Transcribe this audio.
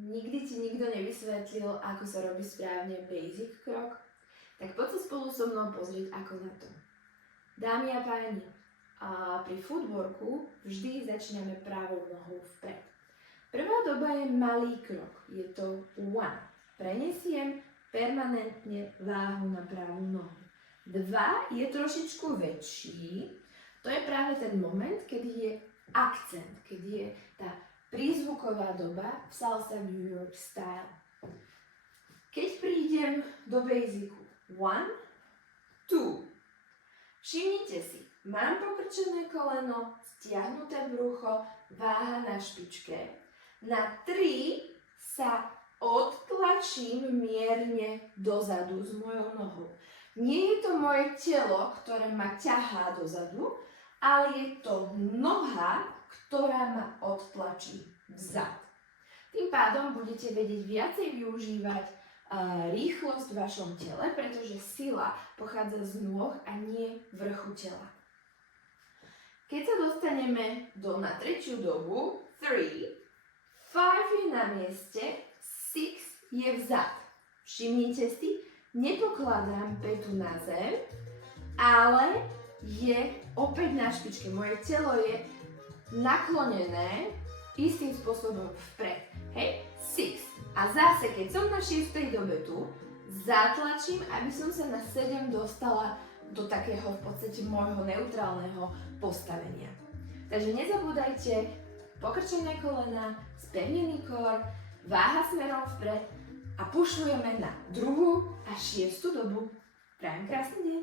Nikdy ti nikto nevysvetlil, ako sa robí správne basic krok? Tak poď sa spolu so mnou pozrieť, ako na to. Dámy a páni, pri footworku vždy začíname pravou nohou vpred. Prvá doba je malý krok, je to 1. Prenesiem permanentne váhu na pravú nohu. 2 je trošičku väčší, to je práve ten moment, kedy je akcent, kedy je tá prízvuková doba v Salsa New York style. Keď prídem do basicu 1, 2, všimnite si, mám pokrčené koleno, stiahnuté brucho, váha na špičke. Na 3 sa odtlačím mierne dozadu s mojou nohou. Nie je to moje telo, ktoré ma ťahá dozadu, ale je to noha, ktorá ma odtlačí vzad. Tým pádom budete vedieť viacej využívať rýchlosť v vašom tele, pretože sila pochádza z nôh a nie vrchu tela. Keď sa dostaneme na tretiu dobu, 3, 5 je na mieste, 6 je vzad. Všimnite si, nepokladám pätu na zem, ale je opäť na špičke. Moje telo je naklonené istým spôsobom vpred. Hej, 6. A zase, keď som na 6. dobe tu, zatlačím, aby som sa na 7 dostala do takého v podstate môjho neutrálneho postavenia. Takže nezabúdajte, pokrčené kolena, spevnený kor, váha smerom vpred a pušujeme na 2. a 6. dobu. Prajem krásny deň.